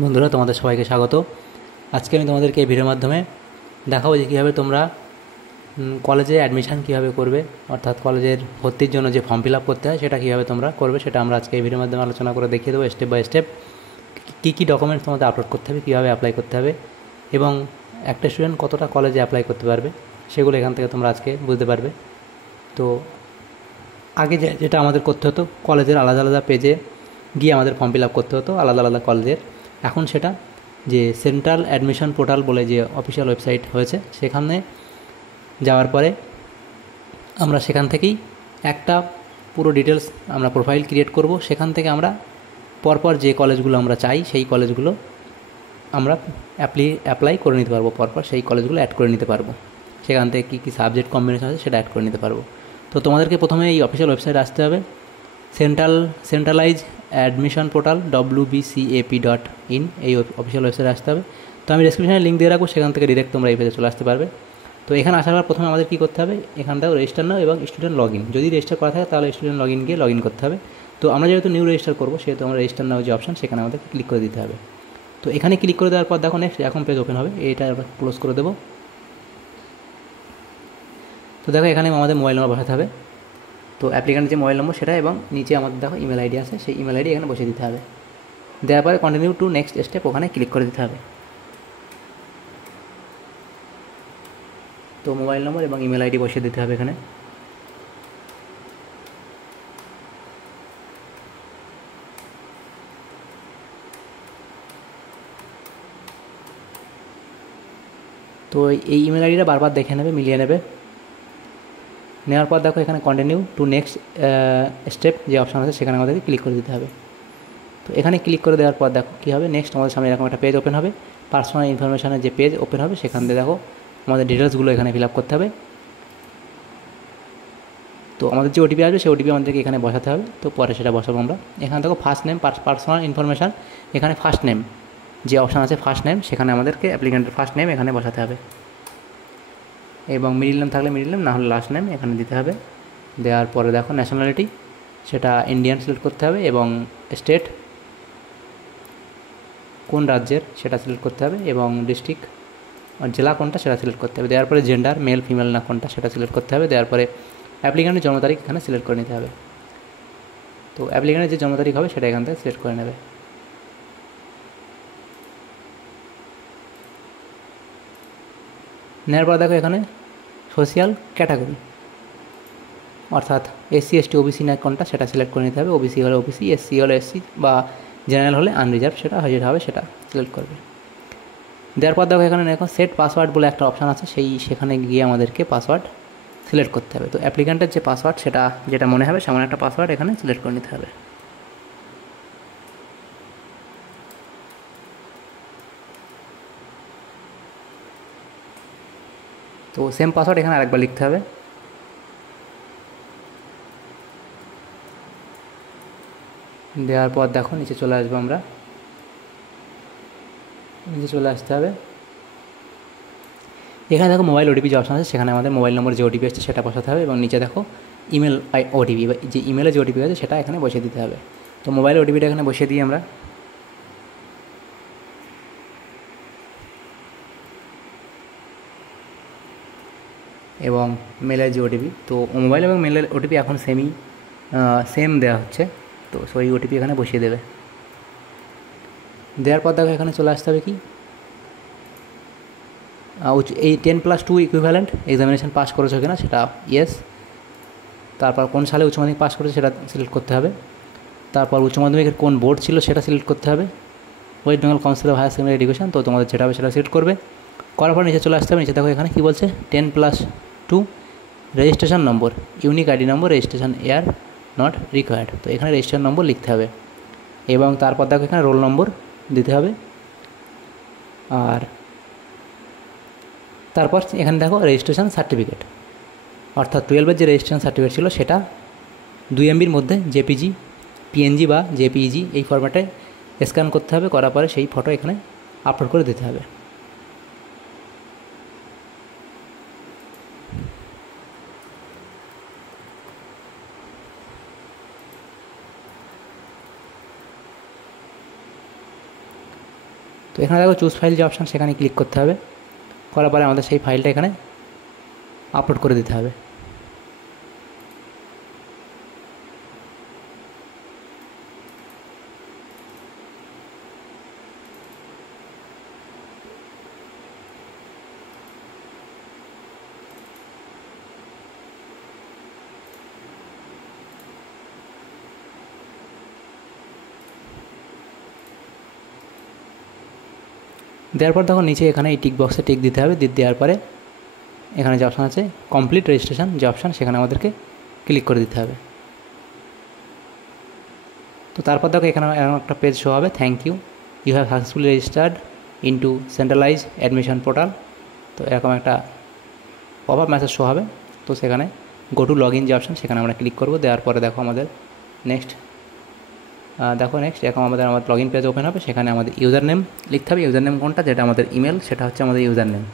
বন্ধুরা, তোমাদের সবাইকে স্বাগত। আজকে আমি তোমাদেরকে এই ভিডিওর মাধ্যমে দেখাবো যে কীভাবে তোমরা কলেজে অ্যাডমিশান কীভাবে করবে, অর্থাৎ কলেজের ভর্তির জন্য যে ফর্ম ফিল আপ করতে হয় সেটা কীভাবে তোমরা করবে সেটা আমরা আজকে এই ভিডিওর মাধ্যমে আলোচনা করে দেখিয়ে দেবো স্টেপ বাই স্টেপ। কী কী ডকুমেন্টস তোমাদের আপলোড করতে হবে, কীভাবে অ্যাপ্লাই করতে হবে এবং একটা স্টুডেন্ট কতটা কলেজে অ্যাপ্লাই করতে পারবে সেগুলো এখান থেকে তোমরা আজকে বুঝতে পারবে। তো আগে যেটা আমাদের করতে হতো, কলেজের আলাদা আলাদা পেজে গিয়ে আমাদের ফর্ম ফিল আপ করতে হতো আলাদা আলাদা কলেজের। এখন সেটা যে সেন্ট্রাল অ্যাডমিশন পোর্টাল বলে যে অফিসিয়াল ওয়েবসাইট হয়েছে, সেখানে যাওয়ার পরে আমরা সেখান থেকেই একটা পুরো ডিটেলস আমরা প্রোফাইল ক্রিয়েট করব। সেখান থেকে আমরা পরপর যে কলেজগুলো আমরা চাই সেই কলেজগুলো আমরা অ্যাপ্লাই করে নিতে পারবো, পরপর সেই কলেজগুলো অ্যাড করে নিতে পারবো। সেখান থেকে কী কী সাবজেক্ট কম্বিনেশন আছে সেটা অ্যাড করে নিতে পারবো। তো তোমাদেরকে প্রথমে এই অফিসিয়াল ওয়েবসাইটে আসতে হবে, সেন্ট্রালাইজ অ্যাডমিশন পোর্টাল wcap.in, এই অফিসিয়াল ওয়েবসাইটে আসতে হবে। তো আমি ডেসক্রিপশনে লিঙ্ক দিয়ে রাখবো, সেখান থেকে ডিরেক্ট তোমরা এই পেজে চলে আসতে পারবে। তো এখানে আসার পর প্রথমে আমাদের কী করতে হবে, এখানটাও রেজিস্টার নাও এবং স্টুডেন্ট লগ ইন, যদি রেজিস্টার করা থাকে তাহলে স্টুডেন্ট লগ ইন গিয়ে লগ ইন করতে হবে। তো আমরা যেহেতু নিউ রেজিস্টার করবো সেহেতু আমরা রেজিস্টার নাও যে অপশান সেখানে আমাদের ক্লিক করে দিতে হবে। তো এখানে ক্লিক করে দেওয়ার পর দেখো নেক্সট এখন পেজ ওপেন হবে, এটা আমরা ক্লোজ করে দেবো। তো দেখো এখানে আমাদের মোবাইল নম্বর বসাতে হবে, তো অ্যাপ্লিক্যান্টের যে মোবাইল নম্বর সেটা, এবং নিচে আমাদের দেখো ইমেল আইডি আছে, সেই ইমেল আইডি এখানে বসিয়ে দিতে হবে। দেওয়ার পরে কন্টিনিউ টু নেক্সট স্টেপ ওখানে ক্লিক করে দিতে হবে। তো মোবাইল নম্বর এবং ইমেল আইডি বসিয়ে দিতে হবে এখানে। তো এই ইমেল আইডিটা বারবার দেখে নেবে, মিলিয়ে নেবে। নেওয়ার পর দেখো এখানে কন্টিনিউ টু নেক্সট স্টেপ যে অপশান আছে সেখানে আমাদেরকে ক্লিক করে দিতে হবে। তো এখানে ক্লিক করে দেওয়ার পর দেখো কী হবে, নেক্সট আমাদের সামনে এরকম একটা পেজ ওপেন হবে, পার্সোনাল ইনফরমেশানের যে পেজ ওপেন হবে, সেখান থেকে দেখো আমাদের ডিটেলসগুলো এখানে ফিল আপ করতে হবে। তো আমাদের যে ওটিপি আসবে সেই ওটিপি আমাদেরকে এখানে বসাতে হবে। তো পরে সেটা বসাবো আমরা। এখানে দেখো ফার্স্ট নেম, পার্সোনাল ইনফরমেশান, এখানে ফার্স্ট নেম যে অপশান আছে ফার্স্ট নেম, সেখানে আমাদেরকে অ্যাপ্লিক্যান্টের ফার্স্ট নেম এখানে বসাতে হবে, এবং মিডিল নেম থাকলে মিডিল নেম, না হলে লাস্ট নেম এখানে দিতে হবে। দেওয়ার পরে দেখো ন্যাশনালিটি সেটা ইন্ডিয়ান সিলেক্ট করতে হবে, এবং স্টেট কোন রাজ্যের সেটা সিলেক্ট করতে হবে, এবং ডিস্ট্রিক্ট জেলা কোনটা সেটা সিলেক্ট করতে হবে। দেওয়ার পরে জেন্ডার মেল ফিমেল না কোনটা সেটা সিলেক্ট করতে হবে। দেওয়ার পরে অ্যাপ্লিক্যান্টের জন্ম তারিখ এখানে সিলেক্ট করে নিতে হবে। তো অ্যাপ্লিক্যান্টের যে জন্ম তারিখ হবে সেটা এখান থেকে সিলেক্ট করে নেবে। নেওয়ার পর দেখো এখানে সোশিয়াল ক্যাটাগরি, অর্থাৎ এসসি এসটি ওবিসি না কোনটা সেটা সিলেক্ট করে নিতে হবে। ওবিসি হলে ওবিসি, এসসি হলে এসসি, বা জেনারেল হলে আনরিজার্ভ সেটা যেটা হবে সেটা সিলেক্ট করবে। দেওয়ার পর দেখো এখানে দেখো সেট পাসওয়ার্ড বলে একটা অপশান আছে, সেখানে গিয়ে আমাদেরকে পাসওয়ার্ড সিলেক্ট করতে হবে। তো অ্যাপ্লিক্যান্টের যে পাসওয়ার্ড সেটা যেটা মনে হবে সেমন একটা পাসওয়ার্ড এখানে সিলেক্ট করে নিতে হবে। তো সেম পাসওয়ার্ড এখানে আরেকবার লিখতে হবে। দেওয়ার পর দেখো নিচে চলে আসবো, আমরা নিচে চলে আসতে হবে। এখানে দেখো মোবাইল ওটিপি যে অপশান আছে সেখানে আমাদের মোবাইল নম্বর যে ওটিপি আসছে সেটা বসাতে হবে, এবং নিচে দেখো ইমেল ওটিপি, যে ইমেলে যে ওটিপি আছে সেটা এখানে বসিয়ে দিতে হবে। তো মোবাইল ওটিপিটা এখানে বসিয়ে দিই আমরা। এবং মেলের যে ওটিপি, তো মোবাইল এবং মেলের ওটিপি এখন সেম দেওয়া হচ্ছে, তো সেই ওটিপি এখানে বসিয়ে দেবে। দেওয়ার পর দেখো এখানে চলে আসতে হবে কি, এই 10+2 ইকুইভ্যালেন্ট এক্সামিনেশান পাস করেছো কিনা সেটা ইয়েস। তারপর কোন সালে উচ্চ মাধ্যমিক পাস করেছে সেটা সিলেক্ট করতে হবে। তারপর উচ্চ মাধ্যমিকের কোন বোর্ড ছিল সেটা সিলেক্ট করতে হবে, West Bengal council of higher secondary education. তো তোমাদের যেটা হবে সেটা সিলেক্ট করবে। করার পর নিচে চলে আসতে হবে। নিচে দেখো এখানে কী বলছে, 10+2 registration number, unique ID number, registration year not required. তো এখানে রেজিস্ট্রেশন নম্বর লিখতে হবে, এবং তারপর দেখো এখানে রোল নম্বর দিতে হবে। আর তারপর এখানে দেখো রেজিস্ট্রেশন সার্টিফিকেট, অর্থাৎ 12-এর যে রেজিস্ট্রেশন সার্টিফিকেট ছিল সেটা 2 MBর মধ্যে জেপিজি, পিএনজি বা জেপিইজি এই ফরম্যাটে স্ক্যান করতে হবে। করার পরে সেই ফটো এখানে আপলোড করে দিতে হবে। তো এখানে দেখো চুজ ফাইল যে অপশান সেখানে ক্লিক করতে হবে, করার পরে আমাদের সেই ফাইলটা এখানে আপলোড করে দিতে হবে। দেওয়ার পর দেখো নিচে এখানে এই টিক বক্সে টিক দিতে হবে, দেওয়ার পরে এখানে যে অপশান আছে কমপ্লিট রেজিস্ট্রেশন যে অপশান সেখানে আমাদেরকে ক্লিক করে দিতে হবে। তো তারপর দেখো এখানে এরকম একটা পেজ শো হবে, thank you have successfully registered into centralise admission portal. তো এরকম একটা পপ আপ মেসেজ শো হবে। তো সেখানে গো টু লগ ইন যে অপশান সেখানে আমরা ক্লিক করবো। দেওয়ার পরে দেখো আমাদের নেক্সট এরকম আমাদের লগ ইন পেজ ওপেন হবে। সেখানে আমাদের ইউজার নেম লিখতে হবে। ইউজার নেম কোনটা, যেটা আমাদের ইমেল সেটা হচ্ছে আমাদের ইউজার নেম।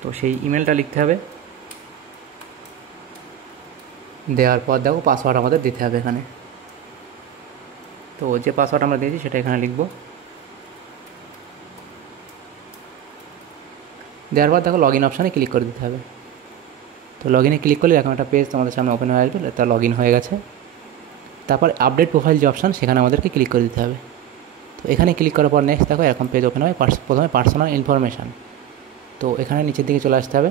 তো সেই ইমেলটা লিখতে হবে। দেওয়ার পর দেখো পাসওয়ার্ড আমাদের দিতে হবে এখানে। তো যে পাসওয়ার্ড আমরা দিয়েছি সেটা এখানে লিখব। দেওয়ার পর দেখো লগ ইন অপশানে ক্লিক করে দিতে হবে। তো লগ ইনে ক্লিক করলে এরকম একটা পেজ তোমাদের সামনে ওপেন হয়ে আসবে, তা লগ ইন হয়ে গেছে। তারপর আপডেট প্রোফাইল যে অপশান সেখানে আমাদেরকে ক্লিক করে দিতে হবে। তো এখানে ক্লিক করার পর নেক্সট দেখো এরকম পেজ ওপেন হবে। প্রথমে পার্সোনাল ইনফরমেশান, তো এখানে নিচের দিকে চলে আসতে হবে।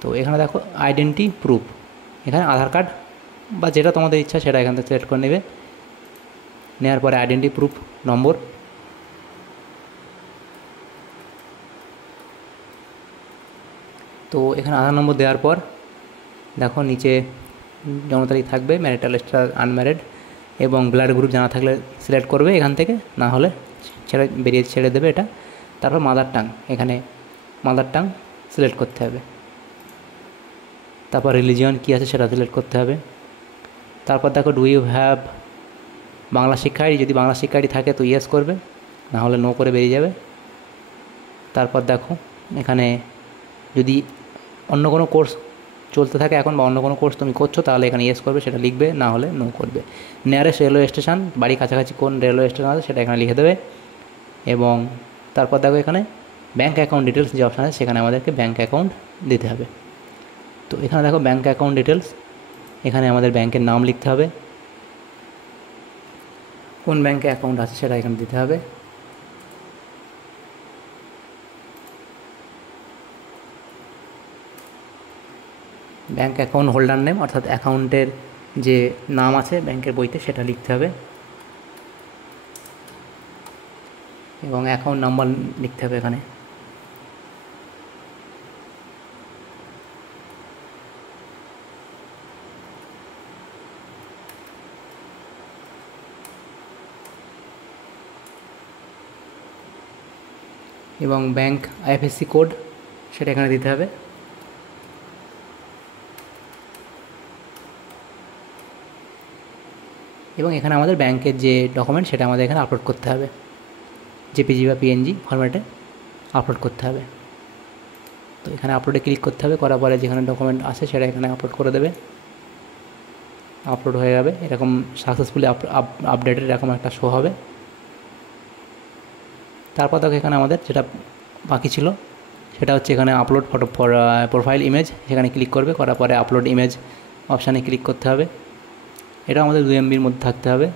তো এখানে দেখো আইডেন্টি প্রুফ, এখানে আধার কার্ড বা যেটা তোমাদের ইচ্ছা সেটা এখান থেকে সিলেক্ট করে নেবে। নেওয়ার পরে আইডেন্টি প্রুফ নম্বর, তো এখানে আধার নম্বর দেওয়ার পর দেখো নিচে জন্ম তারিখ থাকবে, ম্যারিটাল স্ট্যাটাস আনম্যারিড এবং ব্লাড গ্রুপ জানা থাকলে সিলেক্ট করবে এখান থেকে, না হলে ছেড়ে দেবে এটা। তারপর মাদার টাং, এখানে মাদার টাং সিলেক্ট করতে হবে। তারপর রিলিজিয়ন কী আছে সেটা সিলেক্ট করতে হবে। তারপর দেখো ডু ইউ হ্যাভ বাংলা শিক্ষা আইডি, যদি বাংলা শিক্ষা আইডি থাকে তো ইয়েস করবে, না হলে নো করে বেরিয়ে যাবে। তারপর দেখো এখানে যদি অন্য কোনো কোর্স চলতে থাকে এখন বা অন্য কোনো কোর্স তুমি করছো তাহলে এখানে ইয়েস করবে, সেটা লিখবে, না হলে নো করবে। নিয়ারেস্ট রেলওয়ে স্টেশন, বাড়ির কাছাকাছি কোন রেলওয়ে স্টেশন আছে সেটা এখানে লিখে দেবে। এবং তারপর দেখো এখানে ব্যাঙ্ক অ্যাকাউন্ট ডিটেলস যে অপশান আছে সেখানে আমাদেরকে ব্যাঙ্ক অ্যাকাউন্ট দিতে হবে। তো এখানে দেখো ব্যাঙ্ক অ্যাকাউন্ট ডিটেলস, এখানে আমাদের ব্যাঙ্কের নাম লিখতে হবে, কোন ব্যাঙ্কে অ্যাকাউন্ট আছে সেটা এখানে দিতে হবে। ব্যাঙ্ক অ্যাকাউন্ট হোল্ডার নেম অর্থাৎ অ্যাকাউন্টের যে নাম আছে ব্যাঙ্কের বইতে সেটা লিখতে হবে এবং অ্যাকাউন্ট নাম্বার লিখতে হবে এখানে। এবং ব্যাঙ্ক আইএফএসসি কোড সেটা এখানে দিতে হবে। এবং এখানে আমাদের ব্যাংকের যে ডকুমেন্ট সেটা আমাদের এখানে আপলোড করতে হবে, জেপিজি বা পিএনজি ফরম্যাটে আপলোড করতে হবে। তো এখানে আপলোডে ক্লিক করতে হবে, করার পরে যেখানে ডকুমেন্ট আছে সেটা এখানে আপলোড করে দেবে। আপলোড হয়ে যাবে, এরকম সাকসেসফুলি আপডেটেড এরকম একটা শো হবে। তারপর দেখো এখানে আমাদের যেটা বাকি ছিল সেটা হচ্ছে এখানে আপলোড ফটো প্রোফাইল ইমেজ, সেখানে ক্লিক করবে, করার পরে আপলোড ইমেজ অপশানে ক্লিক করতে হবে। এটা আমাদের 2 MBর মধ্যে থাকতে হবে।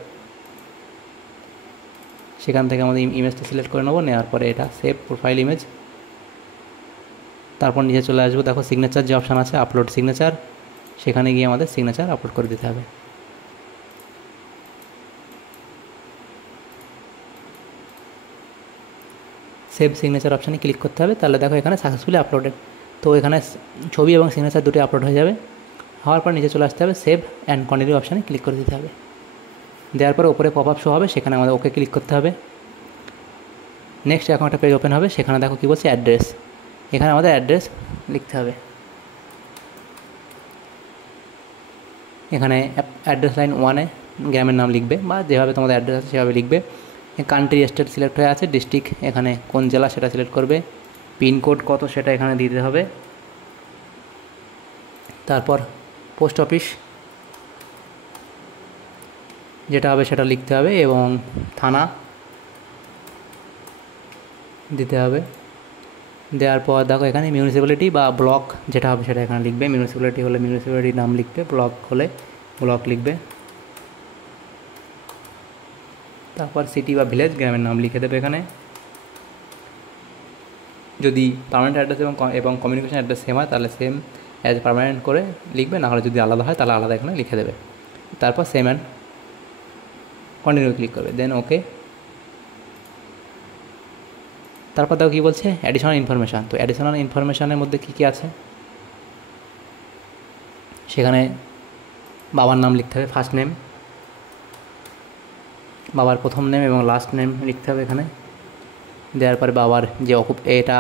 সেখান থেকে আমাদের ইমেজটা সিলেক্ট করে নেবো, নেওয়ার পরে এটা সেভ প্রোফাইল ইমেজ। তারপর নিচে চলে আসবো, দেখো সিগনেচার যে অপশান আছে আপলোড সিগনেচার, সেখানে গিয়ে আমাদের সিগনেচার আপলোড করে দিতে হবে। সেভ সিগনেচার অপশানে ক্লিক করতে হবে, তাহলে দেখো এখানে সাকসেসফুলি আপলোডেড। তো এখানে ছবি এবং সিগনেচার দুটি আপলোড হয়ে যাবে। হওয়ার পর নিচে চলে আসতে হবে, সেভ অ্যান্ড কন্টিনিউ অপশানে ক্লিক করে দিতে হবে। দেওয়ার পরে ওপরে পপ আপ শো হবে, সেখানে আমাদের ওকে ক্লিক করতে হবে। নেক্সট এখন একটা পেজ ওপেন হবে, সেখানে দেখো কী বলছে অ্যাড্রেস, এখানে আমাদের অ্যাড্রেস লিখতে হবে। এখানে অ্যাড্রেস লাইন 1-এ গ্রামের নাম লিখবে বা যেভাবে তোমাদের অ্যাড্রেস আছে সেভাবে লিখবে। কান্ট্রি স্টেট সিলেক্ট হয়ে আছে, ডিস্ট্রিক্ট এখানে কোন জেলা সেটা সিলেক্ট করবে, পিনকোড কত সেটা এখানে দিতে হবে। তারপর পোস্ট অফিস, যেটা হবে সেটা লিখতে হবে এবং থানা দিতে হবে। দেওয়ার পর দেখো এখানে মিউনিসিপ্যালিটি বা ব্লক যেটা হবে সেটা এখানে লিখবে। মিউনিসিপ্যালিটি হলে মিউনিসিপ্যালিটির নাম লিখবে, ব্লক হলে ব্লক লিখবে। তারপর সিটি বা ভিলেজ গ্রামের নাম লিখে দেবে এখানে। যদি পার্মানেন্ট অ্যাড্রেস এবং কমিউনিকেশন অ্যাড্রেস সেম হয় তাহলে সেম অ্যাজ পার্মানেন্ট করে লিখবে, না হলে যদি আলাদা হয় তাহলে আলাদা এখানে লিখে দেবে। তারপর সেম অ্যান্ড কন্টিনিউ ক্লিক করবে, দেন ওকে। তারপর দেখো কী বলছে অ্যাডিশনাল ইনফরমেশান। তো অ্যাডিশনাল ইনফরমেশানের মধ্যে কী কী আছে সেখানে বাবার নাম লিখতে হবে, ফার্স্ট নেম, বাবার প্রথম নেম এবং লাস্ট নেম লিখতে হবে এখানে। দেওয়ার পরে বাবার যে এটা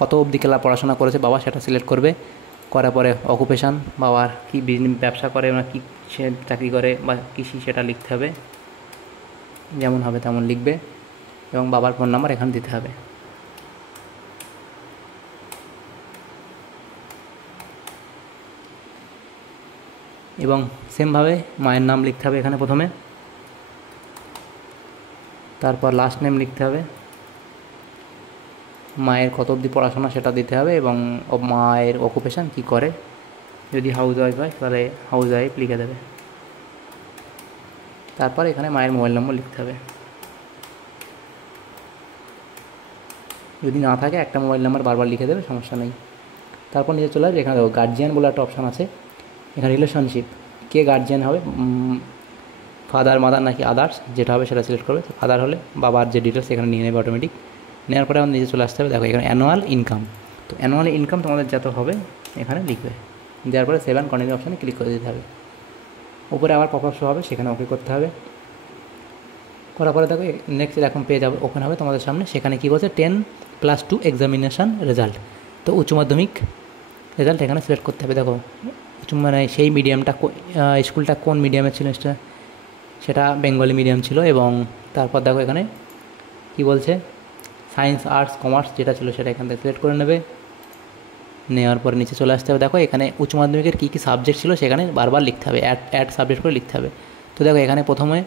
কত অবধি পড়াশোনা করেছে বাবা সেটা সিলেক্ট করবে। করার পরে অকুপেশান, বাবার কী ব্যবসা করে না কী সে চাকরি করে বা কৃষি সেটা লিখতে হবে, যেমন হবে তেমন লিখবে এবং বাবার ফোন নাম্বার এখানে দিতে হবে। এবং সেমভাবে মায়ের নাম লিখতে হবে এখানে প্রথমে, তারপর লাস্ট নেম লিখতে হবে, মায়ের কত অবধি পড়াশোনা সেটা দিতে হবে এবং মায়ের অকুপেশান কী করে, যদি হাউস ওয়াইফ হয় তাহলে হাউস ওয়াইফ লিখে দেবে। তারপর এখানে মায়ের মোবাইল নম্বর লিখতে হবে, যদি না থাকে একটা মোবাইল নাম্বার বারবার লিখে দেবে, সমস্যা নেই। তারপর নিচে চলে আসবে, এখানে দেখো গার্জিয়ান বলে একটা অপশান আছে। এখানে রিলেশনশিপ, কে গার্জিয়ান হবে, ফাদার মাদার নাকি আদার্স, যেটা হবে সেটা সিলেক্ট করবে। তো ফাদার হলে বাবার যে ডিটেলস এখানে নিয়ে নেবে অটোমেটিক। নেওয়ার পরে আমার নিচে চলে আসতে হবে, দেখো এখানে অ্যানুয়াল ইনকাম। তো অ্যানুয়াল ইনকাম তোমাদের যত হবে এখানে লিখবে। দেওয়ার পরে সেভ অ্যান্ড কন্টিনিউ অপশানে ক্লিক করে দিতে হবে। উপরে আবার পপ আপ শো হবে, সেখানে ওকে করতে হবে। করার পরে দেখো নেক্সট এরকম পেজ ওপেন হবে তোমাদের সামনে। সেখানে কী বলছে 10+2 এক্সামিনেশান রেজাল্ট। তো উচ্চ মাধ্যমিক রেজাল্ট এখানে সিলেক্ট করতে হবে। দেখো মানে সেই মিডিয়ামটা স্কুলটা কোন মিডিয়ামে ছিল সেটা বেঙ্গলি মিডিয়াম ছিল। এবং তারপর দেখো এখানে কি বলছে সায়েন্স আর্টস কমার্স যেটা ছিল সেটা এখান থেকে সিলেক্ট করে নেবে। নেওয়ার পরে নিচে চলে আসতে হবে। দেখো এখানে উচ্চ মাধ্যমিকের কী কী সাবজেক্ট ছিল সেখানে বারবার লিখতে হবে, অ্যাড সাবজেক্ট করে লিখতে হবে। তো দেখো এখানে প্রথমে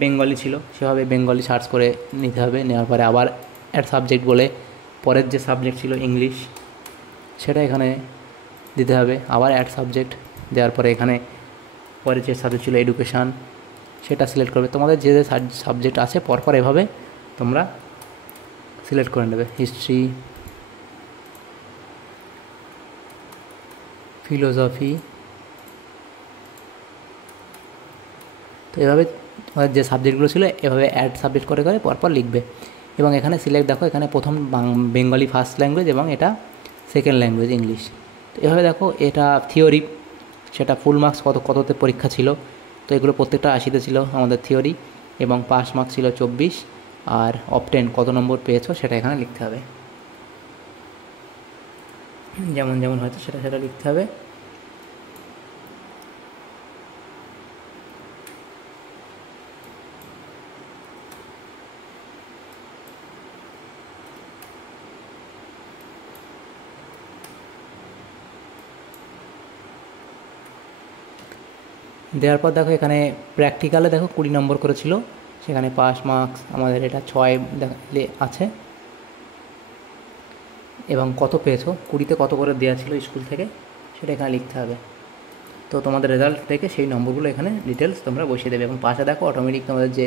বেঙ্গলি ছিল, সেভাবে বেঙ্গলি সার্চ করে নিতে হবে। নেওয়ার পরে আবার অ্যাড সাবজেক্ট বলে পরের যে সাবজেক্ট ছিল ইংলিশ সেটা এখানে দিতে হবে। আবার অ্যাড সাবজেক্ট দেওয়ার পরে এখানে পরে যে সাবজেক্ট ছিল এডুকেশান সেটা সিলেক্ট করবে। তোমাদের যে যে সাবজেক্ট আছে পরপর এভাবে তোমরা সিলেক্ট করে নেবে। হিস্ট্রি, ফিলোসফি, তো এভাবে তোমাদের যে সাবজেক্টগুলো ছিল এভাবে অ্যাড সাবজেক্ট করে করে পরপর লিখবে। এবং এখানে সিলেক্ট দেখো এখানে প্রথম বেঙ্গলি ফার্স্ট ল্যাঙ্গুয়েজ এবং এটা সেকেন্ড ল্যাঙ্গুয়েজ ইংলিশ। তো এভাবে দেখো এটা থিওরি, সেটা ফুল মার্কস কততে পরীক্ষা ছিল। তো এগুলো প্রত্যেকটা 80তে ছিল আমাদের থিওরি, এবং পাস মার্কস ছিল 24, আর অপটেন কত নম্বর পেয়েছো সেটা এখানে লিখতে হবে। যেমন যেমন হয়তো সেটা সেটা লিখতে হবে। দেওয়ার পর দেখো এখানে প্র্যাকটিক্যালে দেখো 20 নম্বর করেছিল, সেখানে পাস মার্কস আমাদের এটা 6 আছে। এবং কত পেয়েছো 20তে কত করে দেওয়া ছিল স্কুল থেকে সেটা এখানে লিখতে হবে। তো তোমাদের রেজাল্ট থেকে সেই নম্বরগুলো এখানে ডিটেলস তোমরা বসিয়ে দেবে। এবং পাশে দেখো অটোমেটিক তোমাদের যে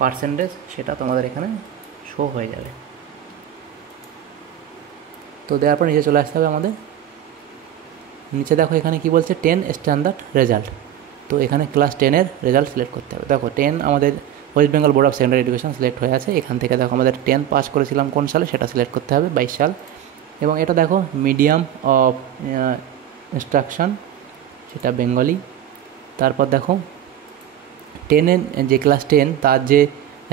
পার্সেন্টেজ সেটা তোমাদের এখানে শো হয়ে যাবে। তো দেওয়ার পর নিচে চলে আসতে হবে আমাদের। নিচে দেখো এখানে কি বলছে 10 স্ট্যান্ডার্ড রেজাল্ট। তো এখানে ক্লাস 10-এর রেজাল্ট সিলেক্ট করতে হবে। দেখো 10 আমাদের West Bengal board of secondary education select হয়ে আছে। এখান থেকে দেখো আমাদের 10 পাস করেছিলাম কোন সালে সেটা সিলেক্ট করতে হবে, 22 সাল। এবং এটা দেখো মিডিয়াম অফ ইনস্ট্রাকশন সেটা বেঙ্গলি। তারপর দেখো 10-এর যে ক্লাস 10 তার যে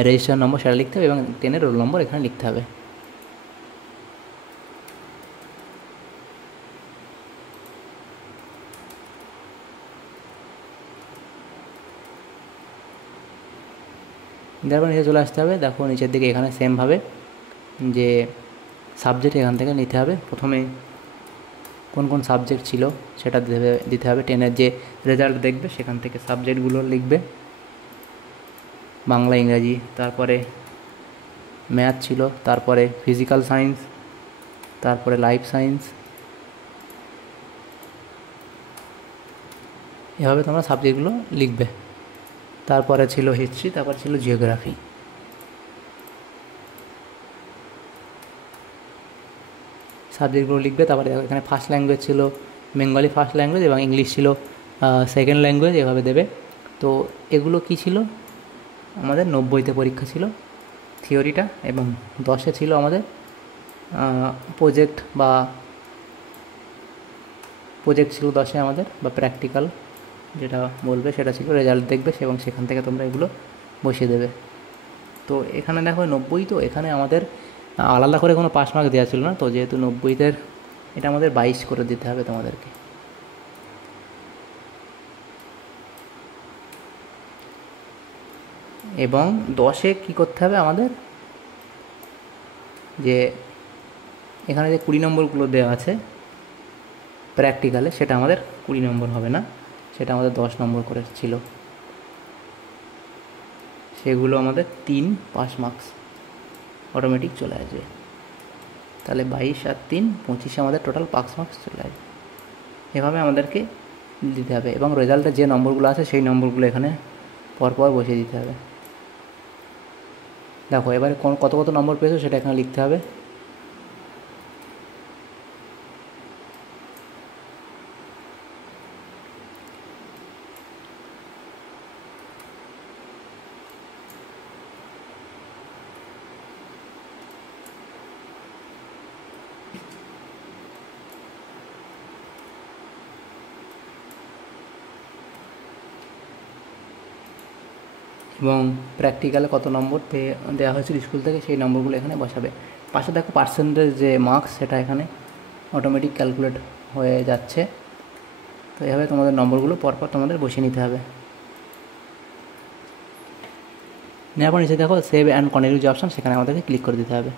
রেজিস্টার নম্বর সেটা লিখতে হবে এবং 10-এর রোল নম্বর এখানে লিখতে হবে। তারপর নিচে চলে আসতে হবে। দেখো নিচের দিকে এখানে সেমভাবে যে সাবজেক্ট এখান থেকে নিতে হবে। প্রথমে কোন কোন সাবজেক্ট ছিল সেটা দিতে হবে। 10-এর যে রেজাল্ট দেখবে সেখান থেকে সাবজেক্টগুলো লিখবে। বাংলা ইংরাজি, তারপরে ম্যাথ ছিল, তারপরে ফিজিক্যাল সায়েন্স, তারপরে লাইফ সায়েন্স। এভাবে তোমরা সাবজেক্টগুলো লিখবে। তারপরে ছিল হিস্ট্রি, তারপরে ছিল জিওগ্রাফি। সাবজেক্টগুলো লিখবে। তারপরে দেখো এখানে ফার্স্ট ল্যাঙ্গুয়েজ ছিল বেঙ্গলি ফার্স্ট ল্যাঙ্গুয়েজ এবং ইংলিশ ছিল সেকেন্ড ল্যাঙ্গুয়েজ, এভাবে দেবে। তো এগুলো কি ছিল, আমাদের 90তে পরীক্ষা ছিল থিওরিটা, এবং 10-এ ছিল আমাদের প্রজেক্ট ছিল 10-এ আমাদের, বা প্র্যাকটিক্যাল যেটা বলবে সেটা ছিল, রেজাল্ট দেখবে এবং সেখান থেকে তোমরা এগুলো বসিয়ে দেবে। তো এখানে দেখো 90, তো এখানে আমাদের আলাদা করে কোনো পাস মার্ক দেওয়া ছিল না, তো যেহেতু 90-তে এটা আমাদের 22 করে দিতে হবে তোমাদেরকে। এবং 10-এ কী করতে হবে আমাদের, যে এখানে যে 20 নম্বরগুলো দেওয়া আছে প্র্যাকটিক্যালে, সেটা আমাদের 20 নম্বর হবে না, সেটা আমাদের 10 নম্বর করে ছিল। সেগুলো আমাদের 3 পাস মার্কস অটোমেটিক চলে আসবে। তাহলে 22 আর 3 25 আমাদের টোটাল পাস মার্কস চলে আসবে। এভাবে আমাদেরকে দিতে হবে, এবং রেজাল্টে যে নম্বরগুলো আছে সেই নম্বরগুলো এখানে পরপর বসিয়ে দিতে হবে। দেখো এবারে কত কত নম্বর পেয়েছো সেটা এখানে লিখতে হবে। এবং প্র্যাকটিক্যালে কত নম্বর দেওয়া হয়েছিল স্কুল থেকে সেই নম্বরগুলো এখানে বসাবে। পাশে দেখো পার্সেন্টেজ যে মার্কস, সেটা এখানে অটোমেটিক ক্যালকুলেট হয়ে যাচ্ছে। তো এভাবে তোমাদের নম্বরগুলো পরপর তোমাদের বসিয়ে নিতে হবে। নেওয়ার পর নিচে দেখো সেভ অ্যান্ড কন্টিনিউ যে অপশান, সেখানে আমাদেরকে ক্লিক করে দিতে হবে।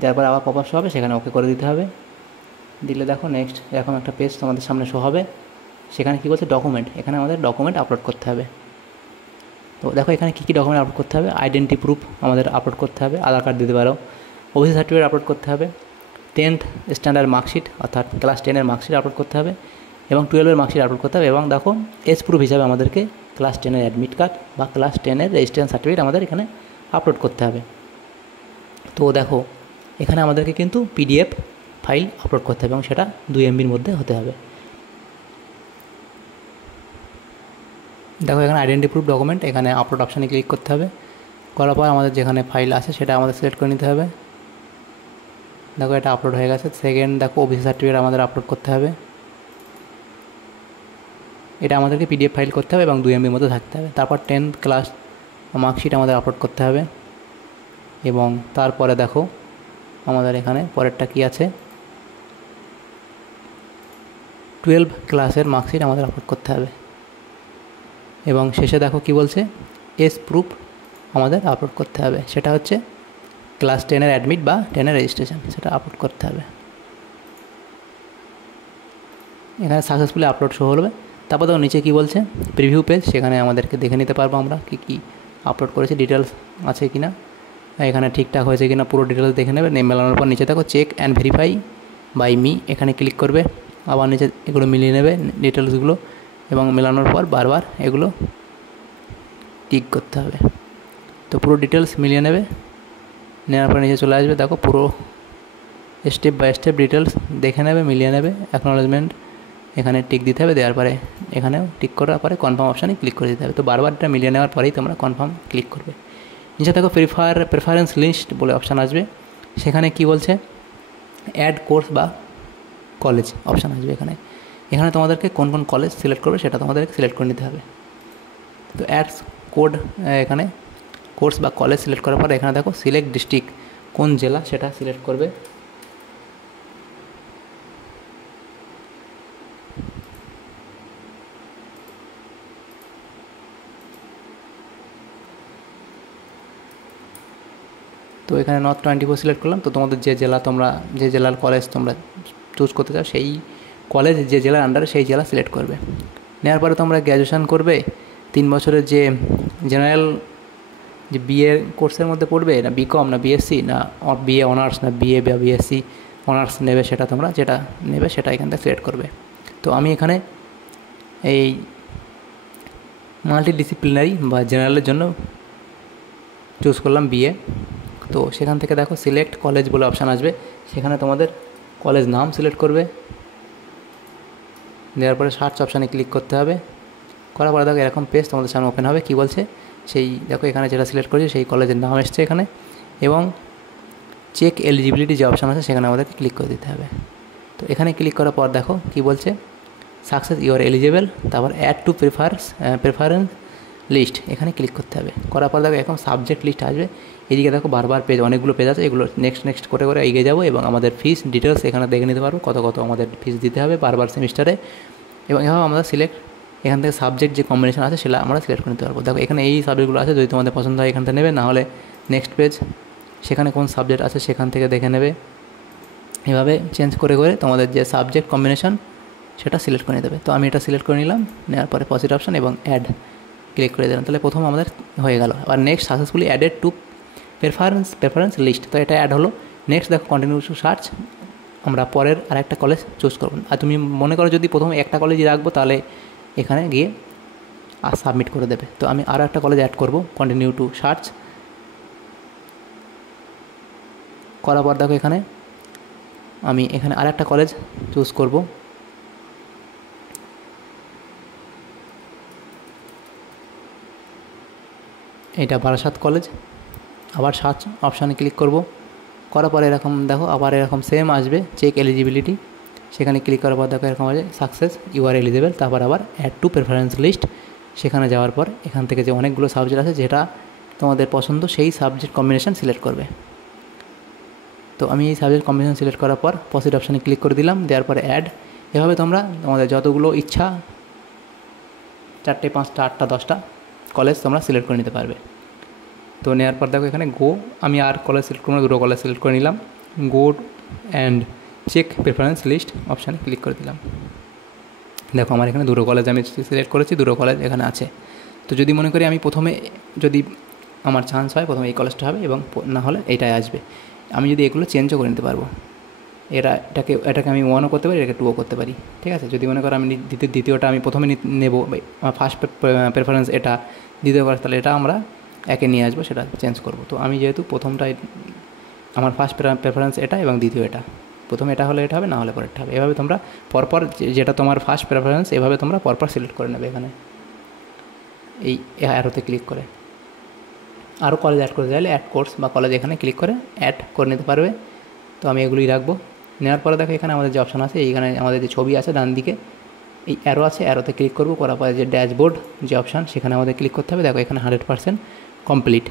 দেওয়ার পর আবার পপআপ শো হবে, সেখানে ওকে করে দিতে হবে। দিলে দেখো নেক্সট এরকম একটা পেজ তোমাদের সামনে শো হবে। সেখানে কী বলছে, ডকুমেন্ট, এখানে আমাদের ডকুমেন্ট আপলোড করতে হবে। তো দেখো এখানে কী কী ডকুমেন্ট আপলোড করতে হবে। আইডেন্টি প্রুফ আমাদের আপলোড করতে হবে, আধার কার্ড দিতে পারো। ওবিসি সার্টিফিকেট আপলোড করতে হবে। 10th স্ট্যান্ডার্ড মার্কশিট অর্থাৎ ক্লাস 10-এর মার্কশিট আপলোড করতে হবে, এবং 12-এর মার্কশিট আপলোড করতে হবে। এবং দেখো এজ প্রুফ হিসাবে আমাদেরকে ক্লাস 10-এর অ্যাডমিট কার্ড বা ক্লাস 10-এর রেজিস্ট্রেশন সার্টিফিকেট আমাদের এখানে আপলোড করতে হবে। তো দেখো এখানে আমাদেরকে কিন্তু পিডিএফ ফাইল আপলোড করতে হবে, এবং সেটা 2 MBর মধ্যে হতে হবে। দেখো এখানে আইডেন্টি প্রুফ ডকুমেন্ট, এখানে আপলোড অপশানে ক্লিক করতে হবে। করার পর আমাদের যেখানে ফাইল আছে সেটা আমাদের সিলেক্ট করে নিতে হবে। দেখো এটা আপলোড হয়ে গেছে। সেকেন্ড দেখো ওবিসি সার্টিফিকেট আমাদের আপলোড করতে হবে। এটা আমাদেরকে পিডিএফ ফাইল করতে হবে এবং 2 MBর মধ্যে থাকতে হবে। তারপর 10th ক্লাস মার্কশিট আমাদের আপলোড করতে হবে। এবং তারপরে দেখো আমাদের এখানে পরেরটা কি আছে, 12 ক্লাসের মার্কশিট আমাদের আপলোড করতে হবে। এবং শেষে দেখো কি বলছে, এজ প্রুফ আমাদের আপলোড করতে হবে, সেটা হচ্ছে ক্লাস 10-এর অ্যাডমিট বা 10-এর রেজিস্ট্রেশন, সেটা আপলোড করতে হবে। এখানে সাকসেসফুলি আপলোড শো হবে। তারপর দেখো নিচে কী বলছে, প্রিভিউ পেজ, সেখানে আমাদেরকে দেখে নিতে পারবো আমরা কী আপলোড করেছি, ডিটেলস আছে কি না, এখানে ঠিকঠাক হয়েছে কি না পুরো ডিটেলস দেখে নেবে। নেম মেলানোর পর নিচে দেখো check and verify by me, এখানে ক্লিক করবে। আবার নিচে এগুলো মিলিয়ে নেবে ডিটেলসগুলো, এবং মেলানোর পর বারবার এগুলো টিক করতে হবে। তো পুরো ডিটেলস মিলিয়ে নেবে, নেওয়ার পর নিচে চলে আসবে। দেখো পুরো স্টেপ বাই স্টেপ ডিটেলস দেখে নেবে, মিলিয়ে নেবে। অ্যাকনোলেজমেন্ট এখানে টিক দিতে হবে, দেওয়ার পরে এখানেও টিক করার পরে কনফার্ম অপশানে ক্লিক করে দিতে হবে। তো বারবার এটা মিলিয়ে নেওয়ার পরেই তোমরা কনফার্ম ক্লিক করবে। নিচে দেখো প্রেফারেন্স লিস্ট বলে অপশান আসবে, সেখানে কি বলছে, অ্যাড কোর্স বা কলেজ অপশান আসবে। এখানে তোমাদেরকে কোন কোন কলেজ সিলেক্ট করবে সেটা তোমাদেরকে সিলেক্ট করে নিতে হবে। তো অ্যাডস কোড, এখানে কোর্স বা কলেজ সিলেক্ট করার পরে এখানে দেখো সিলেক্ট ডিস্ট্রিক্ট, কোন জেলা সেটা সিলেক্ট করবে। তো এখানে নর্থ 24 সিলেক্ট করলাম। তো তোমাদের যে জেলার কলেজ তোমরা চুজ করতে চাও, সেই কলেজ যে জেলার আন্ডারে সেই জেলা সিলেক্ট করবে। নেওয়ার পরে তোমরা গ্র্যাজুয়েশন করবে 3 বছরের যে জেনারেল যে বিএ কোর্সের মধ্যে পড়বে, না বিকম, না বিএসসি, না বিএ অনার্স, না বিএ বা বিএসসি অনার্স নেবে, সেটা তোমরা যেটা নেবে সেটা এখান থেকে সিলেক্ট করবে। তো আমি এখানে এই মাল্টিডিসিপ্লিনারি বা জেনারেলের জন্য চুজ করলাম বিএ। তো সেখান থেকে দেখো সিলেক্ট কলেজ বলে অপশান আসবে, সেখানে তোমাদের কলেজ নাম সিলেক্ট করবে, দেওয়ার পরে সার্চ অপশানে ক্লিক করতে হবে। করার পরে দেখো এরকম পেজ তোমাদের সামনে ওপেন হবে। কী বলছে, সেই দেখো এখানে যেটা সিলেক্ট করেছি সেই কলেজের নাম এসছে এখানে, এবং চেক এলিজিবিলিটি যে অপশান আছে সেখানে আমাদেরকে ক্লিক করে দিতে হবে। তো এখানে ক্লিক করার পর দেখো কী বলছে, সাকসেস ইউ আর এলিজিবল, তারপর অ্যাড টু প্রেফারেন্স লিস্ট, এখানে ক্লিক করতে হবে। করার পর দেখো এখন সাবজেক্ট লিস্ট আসবে। এদিকে দেখো বারবার পেজ, অনেকগুলো পেজ আছে, এগুলো নেক্সট করে এগিয়ে যাবো এবং আমাদের ফিস ডিটেলস এখানে দেখে নিতে পারবো, কত আমাদের ফিস দিতে হবে বারবার সেমিস্টারে। এবং এভাবে আমরা সিলেক্ট এখান থেকে সাবজেক্ট যে কম্বিনেশন আছে সেটা আমরা সিলেক্ট করে নিতে পারবো। দেখো এখানে এই সাবজেক্টগুলো আছে, যদি তোমাদের পছন্দ হয় এখান থেকে নেবে, না হলে নেক্সট পেজ সেখানে কোন সাবজেক্ট আছে সেখান থেকে দেখে নেবে। এভাবে চেঞ্জ করে তোমাদের যে সাবজেক্ট কম্বিনেশন সেটা সিলেক্ট করে নিতে হবে। তো আমি এটা সিলেক্ট করে নিলাম, নেওয়ার পরে পজিটিভ অপশান এবং অ্যাড ক্লিক করে দিলাম। তাহলে প্রথম আমাদের হয়ে গেল। আর next successfully added to preference list, তো এটা অ্যাড হলো। নেক্সট দেখো কন্টিনিউ টু সার্চ, আমরা পরের আরেকটা কলেজ চুজ করব। আর তুমি মনে করো যদি প্রথমে একটা কলেজই রাখবো, তাহলে এখানে গিয়ে আর সাবমিট করে দেবে। তো আমি আরও একটা কলেজ অ্যাড করব, কন্টিনিউ টু সার্চ করার পর দেখো এখানে আমি আর একটা কলেজ চুজ করব। এটা বারাসাত কলেজ। আবার সার্চ অপশানে ক্লিক করব, করার পরে এরকম দেখো আবার এরকম সেম আসবে, চেক এলিজিবিলিটি, সেখানে ক্লিক করার পর দেখো এরকম আসবে সাকসেস ইউ আর এলিজিবল, তারপর আবার অ্যাড টু প্রেফারেন্স লিস্ট, সেখানে যাওয়ার পর এখান থেকে যে অনেকগুলো সাবজেক্ট আছে যেটা তোমাদের পছন্দ সেই সাবজেক্ট কম্বিনেশন সিলেক্ট করবে। তো আমি এই সাবজেক্ট কম্বিনেশন সিলেক্ট করার পর পজিটিভ অপশানে ক্লিক করে দিলাম, দেওয়ার পরে অ্যাড। এভাবে তোমরা তোমাদের যতগুলো ইচ্ছা 4টে 5টা 8টা 10টা কলেজ তোমরা সিলেক্ট করে নিতে পারবে। তো নেওয়ার পর দেখো এখানে গো, আমি আর কলেজ সিলেক্ট করবো, দুটো কলেজ সিলেক্ট করে নিলাম, go and check preference list অপশানে ক্লিক করে দিলাম। দেখো আমার এখানে দুটো কলেজ আমি সিলেক্ট করেছি, দুটো কলেজ এখানে আছে। তো যদি মনে করি আমি প্রথমে, যদি আমার চান্স হয় প্রথমে এই কলেজটা হবে এবং না হলে এইটাই আসবে, আমি যদি এগুলো চেঞ্জও করে নিতে পারবো। এটাকে আমি 1ও করতে পারি, এটাকে 2ও করতে পারি, ঠিক আছে। যদি মনে করো আমি দ্বিতীয়টা আমি প্রথমে নেব, ফার্স্ট প্রেফারেন্স এটা, দ্বিতীয় কলেজ তাহলে এটা আমরা একে নিয়ে আসবো, সেটা চেঞ্জ করব। তো আমি যেহেতু প্রথমটাই আমার ফার্স্ট প্রেফারেন্স এটা এবং দ্বিতীয় এটা, প্রথমে এটা হলে এটা হবে, না হলে পরেরটা হবে। এভাবে তোমরা পরপর যেটা তোমার ফার্স্ট প্রেফারেন্স এভাবে তোমরা পরপর সিলেক্ট করে নেবে। এখানে এই অ্যারোতে ক্লিক করে আরও কলেজ অ্যাড করতে চাইলে অ্যাড কোর্স বা কলেজ এখানে ক্লিক করে অ্যাড করে নিতে পারবে। তো আমি এগুলোই রাখবো। নেওয়ার পরে দেখো এখানে আমাদের যে অপশান আছে, এইখানে আমাদের যে ছবি আছে ডান দিকে এই অ্যারো আছে, অ্যারোতে ক্লিক করবো, করার পরে যে ড্যাশবোর্ড যে অপশান সেখানে আমাদের ক্লিক করতে হবে। দেখো এখানে 100% কমপ্লিট,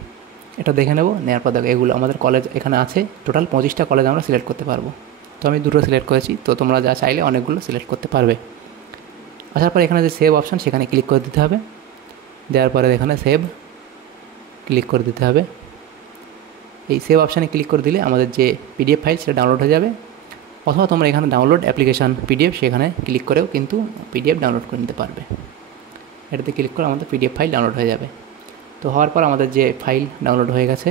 এটা দেখে নেব। নেওয়ার পর দেখো এগুলো আমাদের কলেজ এখানে আছে, টোটাল 25টা কলেজ আমরা সিলেক্ট করতে পারবো। তো আমি দুটো সিলেক্ট করেছি, তো তোমরা যা চাইলে অনেকগুলো সিলেক্ট করতে পারবে। আসার পর এখানে যে সেভ অপশান সেখানে ক্লিক করে দিতে হবে, দেওয়ার পরে এখানে সেভ ক্লিক করে দিতে হবে। এই সেভ অপশানে ক্লিক করে দিলে আমাদের যে পিডিএফ ফাইল সেটা ডাউনলোড হয়ে যাবে, অথবা তোমরা এখানে ডাউনলোড অ্যাপ্লিকেশান পিডিএফ সেখানে ক্লিক করেও কিন্তু পিডিএফ ডাউনলোড করে নিতে পারবে। এটাতে ক্লিক করে আমাদের পিডিএফ ফাইল ডাউনলোড হয়ে যাবে। তো হওয়ার পর আমাদের যে ফাইল ডাউনলোড হয়ে গেছে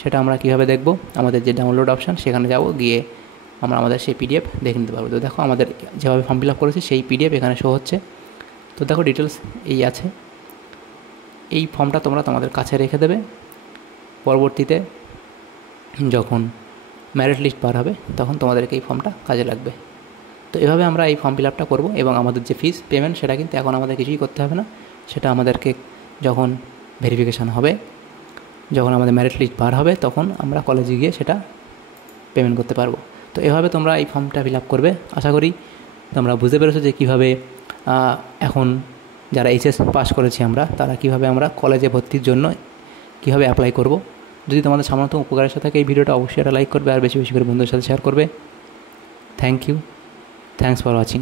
সেটা আমরা কীভাবে দেখব, আমাদের যে ডাউনলোড অপশান সেখানে যাব, গিয়ে আমরা আমাদের সেই পিডিএফ দেখে নিতে পারবো। তো দেখো আমাদের যেভাবে ফর্ম ফিল আপ করেছি সেই পিডিএফ এখানে শো হচ্ছে। তো দেখো ডিটেলস এই আছে। এই ফর্মটা তোমরা তোমাদের কাছে রেখে দেবে, পরবর্তীতে যখন মেরিট লিস্ট বার হবে তখন তোমাদেরকে এই ফর্মটা কাজে লাগবে। তো এভাবে আমরা এই ফর্ম ফিল আপটা করবো এবং আমাদের যে ফিস পেমেন্ট সেটা কিন্তু এখন আমাদের কিছুই করতে হবে না, সেটা আমাদেরকে যখন ভেরিফিকেশান হবে, যখন আমাদের মেরিট লিস্ট বার হবে তখন আমরা কলেজে গিয়ে সেটা পেমেন্ট করতে পারবো। তো এভাবে তোমরা এই ফর্মটা ফিল আপ করবে। আশা করি তোমরা বুঝতে পেরেছো যে কীভাবে এখন যারা এইচএস পাস করেছি আমরা, তারা কীভাবে আমরা কলেজে ভর্তির জন্য কীভাবে অ্যাপ্লাই করব। যদি তোমাদের সামান্য উপকার এসে থাকে এই ভিডিওটা অবশ্যই একটা লাইক করবে আর বেশি বেশি করে বন্ধুদের সাথে শেয়ার করবে। Thank you, thanks for watching.